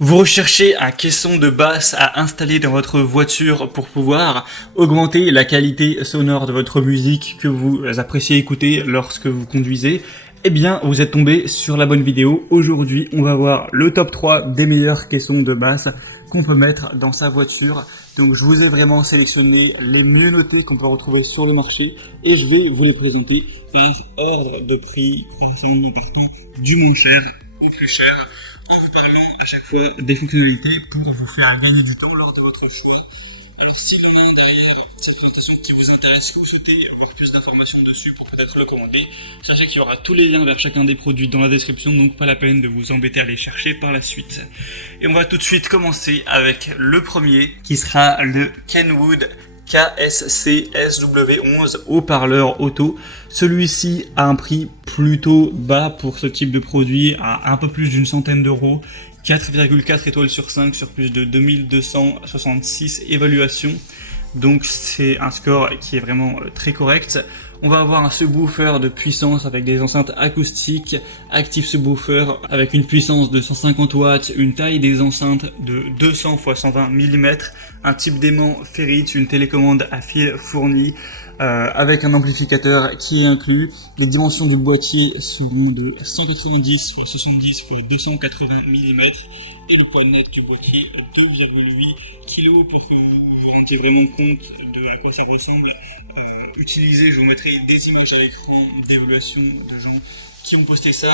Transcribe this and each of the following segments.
Vous recherchez un caisson de basse à installer dans votre voiture pour pouvoir augmenter la qualité sonore de votre musique que vous appréciez écouter lorsque vous conduisez. Eh bien, vous êtes tombé sur la bonne vidéo. Aujourd'hui, on va voir le top 3 des meilleurs caissons de basse qu'on peut mettre dans sa voiture. Donc, je vous ai vraiment sélectionné les mieux notés qu'on peut retrouver sur le marché et je vais vous les présenter par ordre de prix croissant en partant du moins cher au plus cher, en vous parlant à chaque fois des fonctionnalités pour vous faire gagner du temps lors de votre choix. Alors si l'on a derrière cette présentation qui vous intéresse, que vous souhaitez avoir plus d'informations dessus pour peut-être le commander, sachez qu'il y aura tous les liens vers chacun des produits dans la description, donc pas la peine de vous embêter à les chercher par la suite. Et on va tout de suite commencer avec le premier, qui sera le Kenwood KSC SW11 haut-parleur auto. Celui-ci a un prix plutôt bas pour ce type de produit, à un peu plus d'une centaine d'euros. 4,4 étoiles sur 5 sur plus de 2266 évaluations. Donc c'est un score qui est vraiment très correct. On va avoir un subwoofer de puissance avec des enceintes acoustiques, active subwoofer avec une puissance de 150 watts, une taille des enceintes de 200 x 120 mm, un type d'aimant ferrite, une télécommande à fil fourni, avec un amplificateur qui est inclus. Les dimensions du boîtier sont de 190 x 70 x 280 mm et le poids net du boîtier 2,8 kg pour que vous vous rendiez vraiment compte de à quoi ça ressemble. Utilisez, je vous mettrai des images à l'écran d'évaluation de gens qui ont posté ça,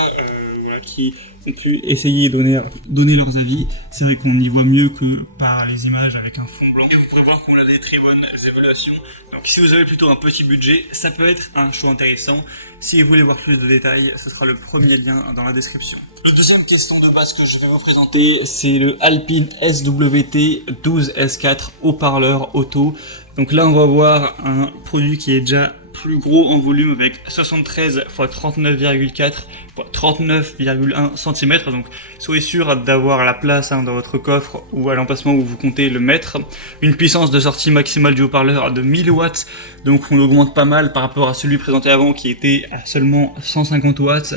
qui ont pu essayer de donner leurs avis. C'est vrai qu'on y voit mieux que par les images avec un fond blanc. Et vous pourrez voir qu'on a des très bonnes évaluations. Donc si vous avez plutôt un petit budget, ça peut être un choix intéressant. Si vous voulez voir plus de détails, ce sera le premier lien dans la description. Le deuxième caisson de base que je vais vous présenter, c'est le Alpine SWT 12S4 haut-parleur auto. Donc là, on va voir un produit qui est déjà plus gros en volume avec 73 x 39,4 x 39,1 cm. Donc soyez sûr d'avoir la place dans votre coffre ou à l'emplacement où vous comptez le mettre. Une puissance de sortie maximale du haut-parleur de 1000 watts. Donc on augmente pas mal par rapport à celui présenté avant qui était à seulement 150 watts.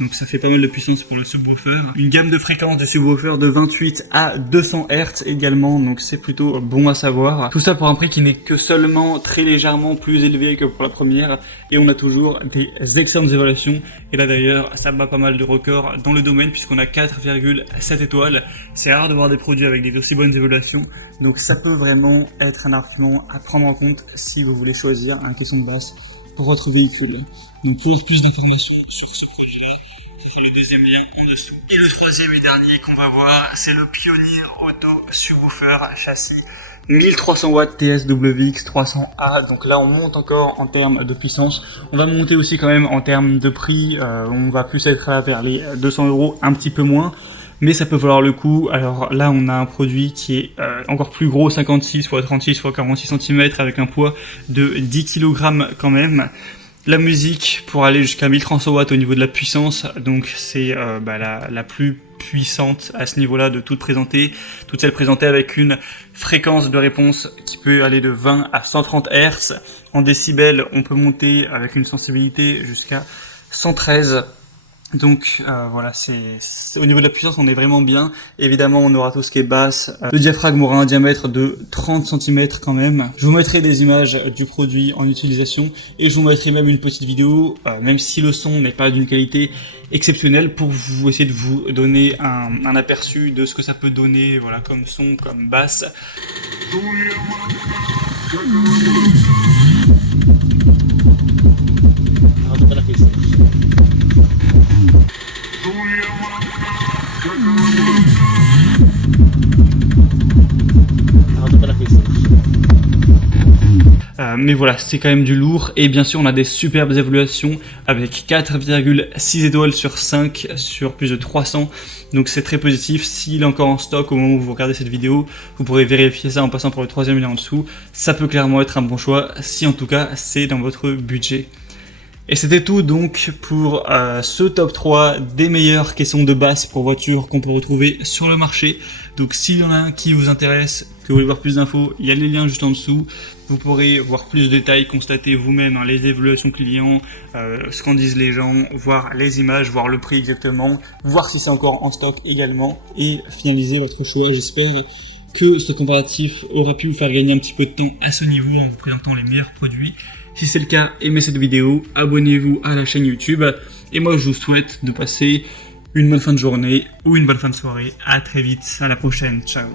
Donc ça fait pas mal de puissance pour le subwoofer. Une gamme de fréquences de subwoofer de 28 à 200 Hz également, donc c'est plutôt bon à savoir. Tout ça pour un prix qui n'est que seulement très légèrement plus élevé que pour la première. Et on a toujours des excellentes évaluations. Et là d'ailleurs, ça bat pas mal de records dans le domaine puisqu'on a 4,7 étoiles. C'est rare de voir des produits avec des aussi bonnes évaluations. Donc ça peut vraiment être un argument à prendre en compte si vous voulez choisir un caisson de basse pour votre véhicule. Donc pour plus d'informations sur ce produit-là, le deuxième lien en dessous. Et le troisième et dernier qu'on va voir, c'est le Pioneer Auto Subwoofer châssis 1300 watts TSWX 300A. Donc là on monte encore en termes de puissance. On va monter aussi quand même en termes de prix. On va plus être là vers les 200 euros, un petit peu moins. Mais ça peut valoir le coup. Alors là on a un produit qui est encore plus gros, 56 x 36 x 46 cm avec un poids de 10 kg quand même. La musique pour aller jusqu'à 1300 watts au niveau de la puissance, donc c'est la plus puissante à ce niveau-là de toutes présentées. Toutes celles présentées avec une fréquence de réponse qui peut aller de 20 à 130 Hz. En décibels, on peut monter avec une sensibilité jusqu'à 113. Donc voilà, c'est au niveau de la puissance, on est vraiment bien. Évidemment, on aura tout ce qui est basse. Le diaphragme aura un diamètre de 30 cm quand même. Je vous mettrai des images du produit en utilisation et je vous mettrai même une petite vidéo, même si le son n'est pas d'une qualité exceptionnelle, pour vous essayer de vous donner un aperçu de ce que ça peut donner, voilà, comme son, comme basse. Mais voilà, c'est quand même du lourd. Et bien sûr, on a des superbes évaluations avec 4,6 étoiles sur 5 sur plus de 300. Donc c'est très positif. S'il est encore en stock au moment où vous regardez cette vidéo, vous pourrez vérifier ça en passant par le troisième lien en dessous. Ça peut clairement être un bon choix, si en tout cas c'est dans votre budget. Et c'était tout donc pour ce top 3 des meilleures caissons de basse pour voiture qu'on peut retrouver sur le marché. Donc s'il y en a un qui vous intéresse, que vous voulez voir plus d'infos, il y a les liens juste en dessous. Vous pourrez voir plus de détails, constater vous-même les évaluations clients, ce qu'en disent les gens, voir les images, voir le prix exactement, voir si c'est encore en stock également et finaliser votre choix. J'espère que ce comparatif aura pu vous faire gagner un petit peu de temps à ce niveau en vous présentant les meilleurs produits. Si c'est le cas, aimez cette vidéo, abonnez-vous à la chaîne YouTube et moi je vous souhaite de passer une bonne fin de journée ou une bonne fin de soirée. À très vite, à la prochaine, ciao.